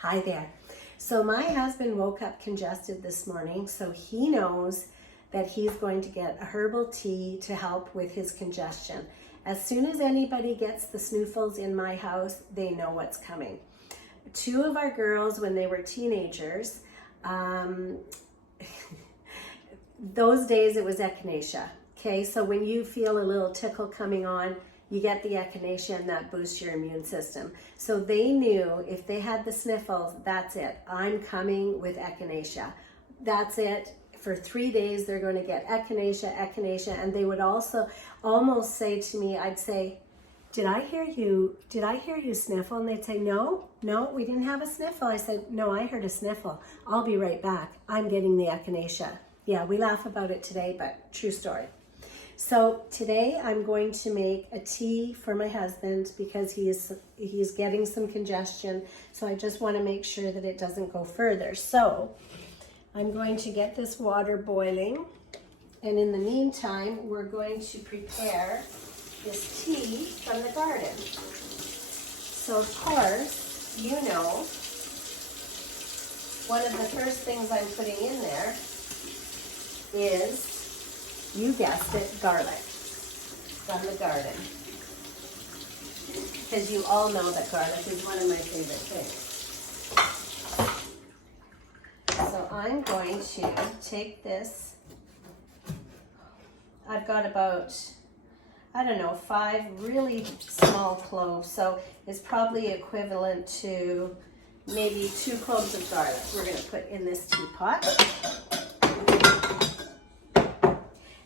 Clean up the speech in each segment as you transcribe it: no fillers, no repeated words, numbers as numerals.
Hi there. So my husband woke up congested this morning, so he knows that he's going to get a herbal tea to help with his congestion. As soon as anybody gets the snoofles in my house, they know what's coming. Two of our girls, when they were teenagers, those days it was echinacea. Okay, so when you feel a little tickle coming on, you get the echinacea and that boosts your immune system. So they knew if they had the sniffles, that's it. I'm coming with echinacea. That's it. For 3 days, they're going to get echinacea, and they would also almost say to me, I'd say, did I hear you sniffle? And they'd say, no, we didn't have a sniffle. I said, no, I heard a sniffle. I'll be right back. I'm getting the echinacea. Yeah, we laugh about it today, but true story. So today I'm going to make a tea for my husband because he's getting some congestion. So I just want to make sure that it doesn't go further. So I'm going to get this water boiling. And in the meantime, we're going to prepare this tea from the garden. So of course, you know, one of the first things I'm putting in there is, you guessed it, garlic from the garden. Because you all know that garlic is one of my favorite things. So I'm going to take this. I've got about, I don't know, 5 really small cloves. So it's probably equivalent to maybe 2 cloves of garlic we're going to put in this teapot.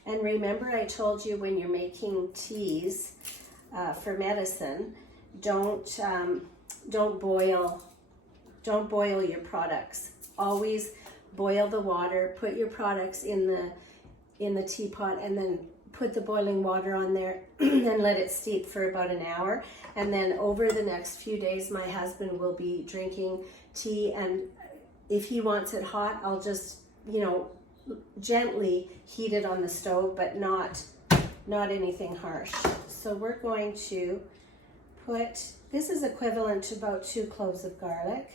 And remember, I told you when you're making teas for medicine, don't boil your products. Always boil the water. Put your products in the teapot, and then put the boiling water on there, and let it steep for about an hour. And then over the next few days, my husband will be drinking tea, and if he wants it hot, I'll just, gently heat it on the stove, but not anything harsh. So we're going to put, this is equivalent to about 2 cloves of garlic,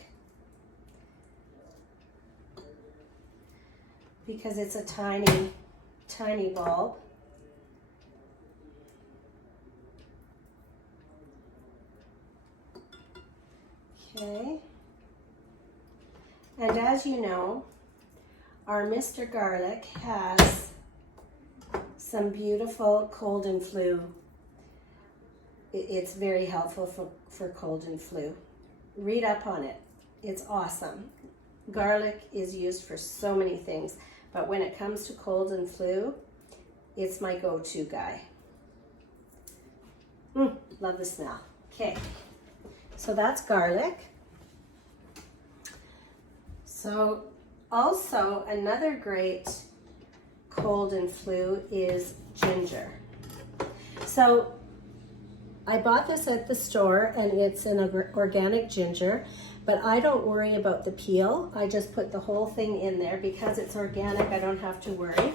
because it's a tiny bulb. Okay. And as you know, our Mr. Garlic has some beautiful cold and flu. It's very helpful for cold and flu. Read up on it. It's awesome. Garlic is used for so many things, but when it comes to cold and flu, it's my go-to guy. Love the smell. Okay, so that's garlic. So also, another great cold and flu is ginger. So I bought this at the store, and it's an organic ginger, but I don't worry about the peel. I just put the whole thing in there. Because it's organic, I don't have to worry,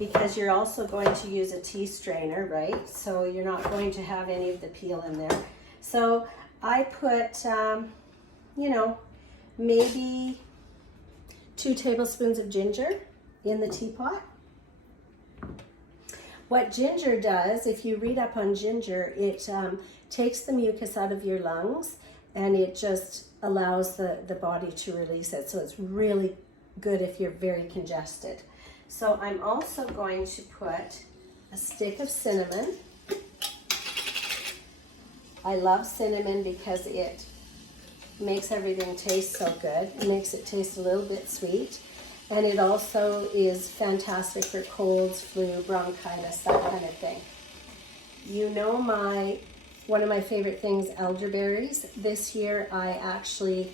because you're also going to use a tea strainer, right? So you're not going to have any of the peel in there. So I put, maybe 2 tablespoons of ginger in the teapot. What ginger does, if you read up on ginger, it takes the mucus out of your lungs, and it just allows the body to release it. So it's really good if you're very congested. So I'm also going to put a stick of cinnamon. I love cinnamon because it makes everything taste so good. It makes it taste a little bit sweet. And it also is fantastic for colds, flu, bronchitis, that kind of thing. You know, one of my favorite things, elderberries. This year I actually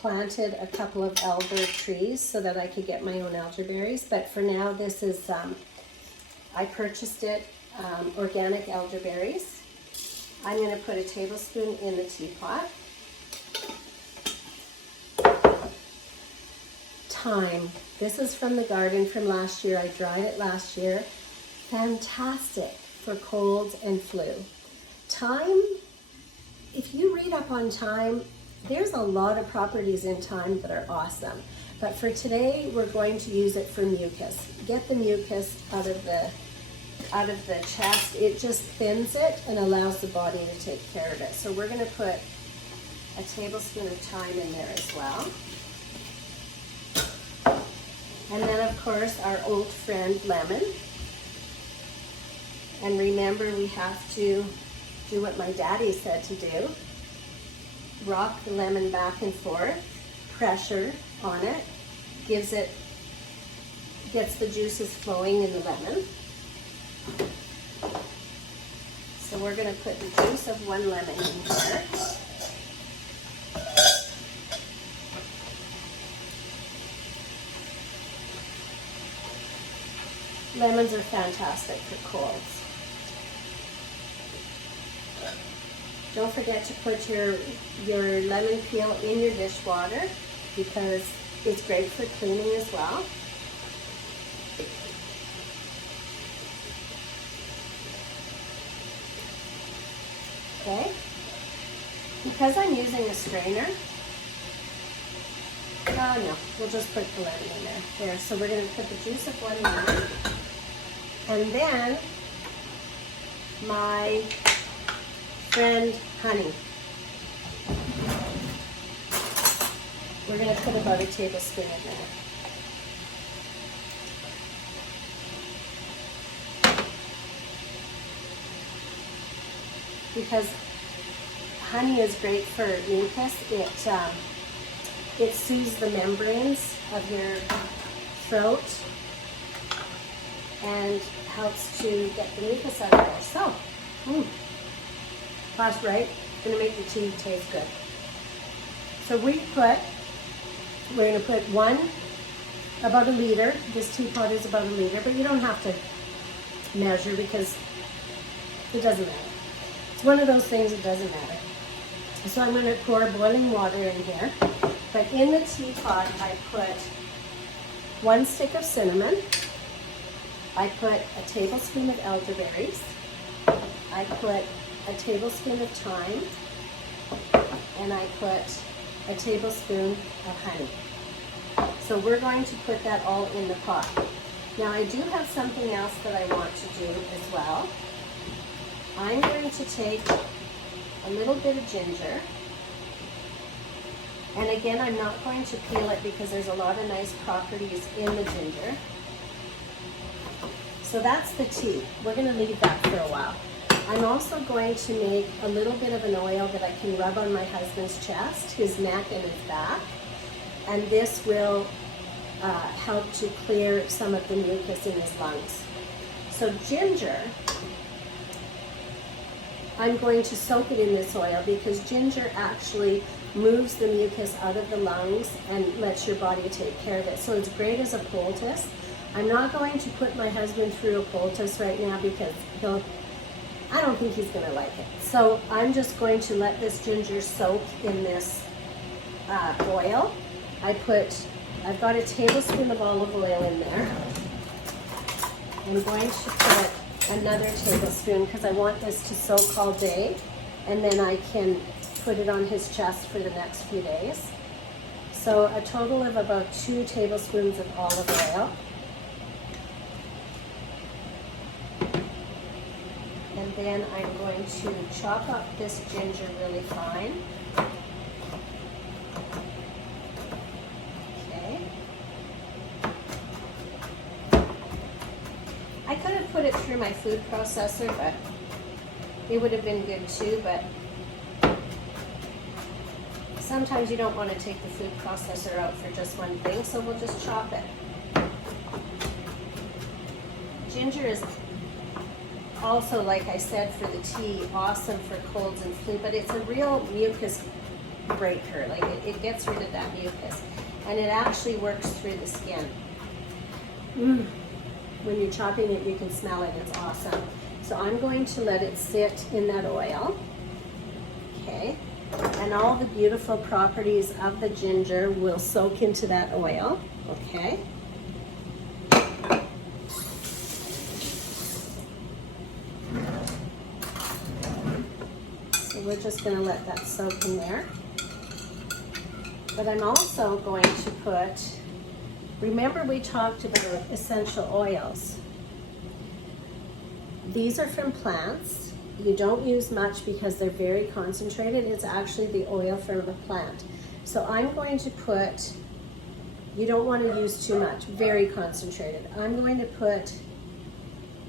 planted a couple of elder trees so that I could get my own elderberries. But for now, this is, I purchased it, organic elderberries. I'm going to put a tablespoon in the teapot. Thyme. This is from the garden from last year. I dried it last year. Fantastic for colds and flu. Thyme, if you read up on thyme, There's a lot of properties in thyme that are awesome. But for today, we're going to use it for mucus. Get the mucus out of the chest. It just thins it and allows the body to take care of it. So we're going to put a tablespoon of thyme in there as well. And then of course our old friend lemon. And remember, we have to do what my daddy said to do. Rock the lemon back and forth, pressure on it, gets the juices flowing in the lemon. So we're going to put the juice of 1 lemon in here. Lemons are fantastic for colds. Don't forget to put your lemon peel in your dishwater because it's great for cleaning as well. Okay, because I'm using a strainer, no, we'll just put the lemon in there. There, so we're going to put the juice of 1 lemon, and then my friend honey. We're going to put about a tablespoon in there. Because honey is great for mucus. It soothes the membranes of your throat and helps to get the mucus out of there. So, that's right. Going to make the tea taste good. So we're going to put about a liter. This teapot is about a liter, but you don't have to measure because it doesn't matter. It's one of those things that doesn't matter. So I'm going to pour boiling water in here. But in the teapot, I put 1 stick of cinnamon. I put a tablespoon of elderberries. I put a tablespoon of thyme. And I put a tablespoon of honey. So we're going to put that all in the pot. Now I do have something else that I want to do as well. I'm going to take a little bit of ginger. And again, I'm not going to peel it because there's a lot of nice properties in the ginger. So that's the tea. We're going to leave that for a while. I'm also going to make a little bit of an oil that I can rub on my husband's chest, his neck, and his back. And this will help to clear some of the mucus in his lungs. So ginger, I'm going to soak it in this oil because ginger actually moves the mucus out of the lungs and lets your body take care of it. So it's great as a poultice. I'm not going to put my husband through a poultice right now because I don't think he's going to like it. So I'm just going to let this ginger soak in this oil. I've got a tablespoon of olive oil in there. I'm going to put another tablespoon because I want this to soak all day, and then I can put it on his chest for the next few days. So a total of about 2 tablespoons of olive oil. And then I'm going to chop up this ginger really fine. Okay. I could have put it through my food processor, but it would have been good too, but sometimes you don't want to take the food processor out for just one thing, so we'll just chop it. Ginger is also, like I said, for the tea, awesome for colds and flu, but it's a real mucus breaker. Like it gets rid of that mucus, and it actually works through the skin. When you're chopping it, you can smell it. It's awesome. So I'm going to let it sit in that oil. Okay, and all the beautiful properties of the ginger will soak into that oil. Okay. We're just going to let that soak in there. But I'm also going to put, remember we talked about essential oils. These are from plants. You don't use much because they're very concentrated. It's actually the oil from a plant. So I'm going to put, you don't want to use too much, very concentrated. I'm going to put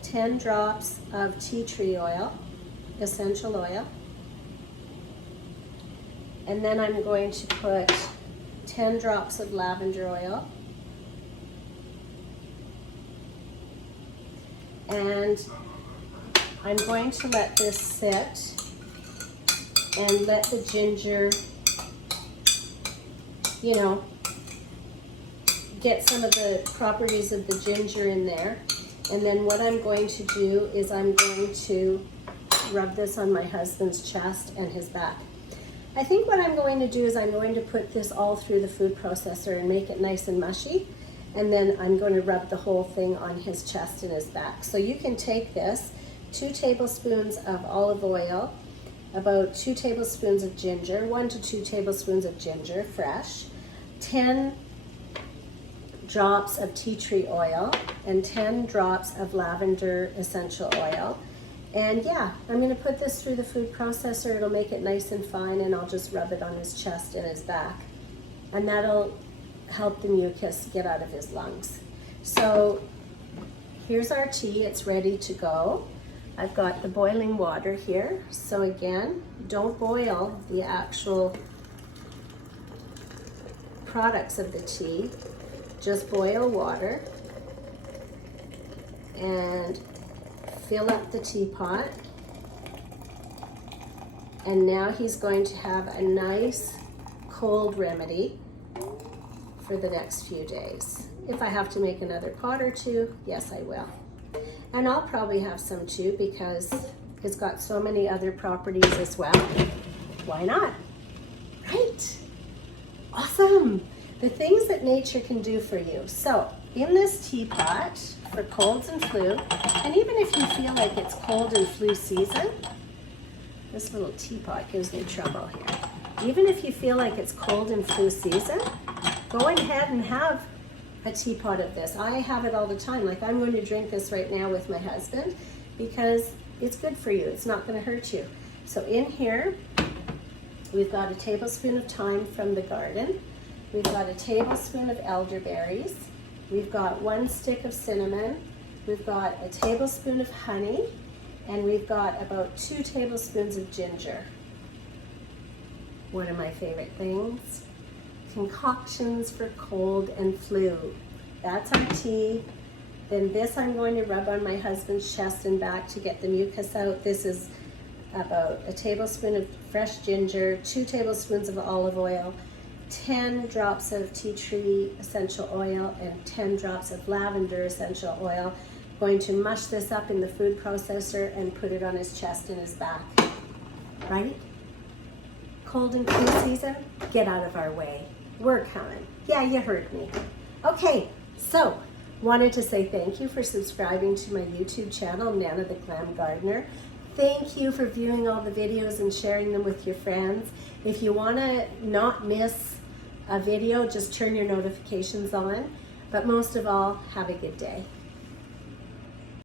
10 drops of tea tree oil, essential oil. And then I'm going to put 10 drops of lavender oil. And I'm going to let this sit and let the ginger, you know, get some of the properties of the ginger in there. And then what I'm going to do is I'm going to rub this on my husband's chest and his back. I think what I'm going to do is I'm going to put this all through the food processor and make it nice and mushy. And then I'm going to rub the whole thing on his chest and his back. So you can take this, 2 tablespoons of olive oil, about 2 tablespoons of ginger, 1 to 2 tablespoons of ginger, fresh, 10 drops of tea tree oil, and 10 drops of lavender essential oil. And yeah, I'm going to put this through the food processor. It'll make it nice and fine, and I'll just rub it on his chest and his back. And that'll help the mucus get out of his lungs. So here's our tea. It's ready to go. I've got the boiling water here. So again, don't boil the actual products of the tea. Just boil water and fill up the teapot. And now he's going to have a nice cold remedy for the next few days. If I have to make another pot or two, yes, I will. And I'll probably have some too because it's got so many other properties as well. Why not? Right? Awesome. The things that nature can do for you. So in this teapot for colds and flu, and even if you feel like it's cold and flu season, this little teapot gives me trouble here. Even if you feel like it's cold and flu season, go ahead and have a teapot of this. I have it all the time. Like I'm going to drink this right now with my husband because it's good for you. It's not going to hurt you. So in here, we've got a tablespoon of thyme from the garden. We've got a tablespoon of elderberries. We've got 1 stick of cinnamon. We've got a tablespoon of honey. And we've got about 2 tablespoons of ginger. One of my favorite things. Concoctions for cold and flu. That's our tea. Then this I'm going to rub on my husband's chest and back to get the mucus out. This is about a tablespoon of fresh ginger, 2 tablespoons of olive oil, 10 drops of tea tree essential oil, and 10 drops of lavender essential oil. Going to mush this up in the food processor and put it on his chest and his back. Right? Cold and flu season, get out of our way. We're coming. Yeah, you heard me. Okay, so wanted to say thank you for subscribing to my YouTube channel, nanatheglamgardener. Thank you for viewing all the videos and sharing them with your friends. If you want to not miss a video, just turn your notifications on. But most of all, have a good day.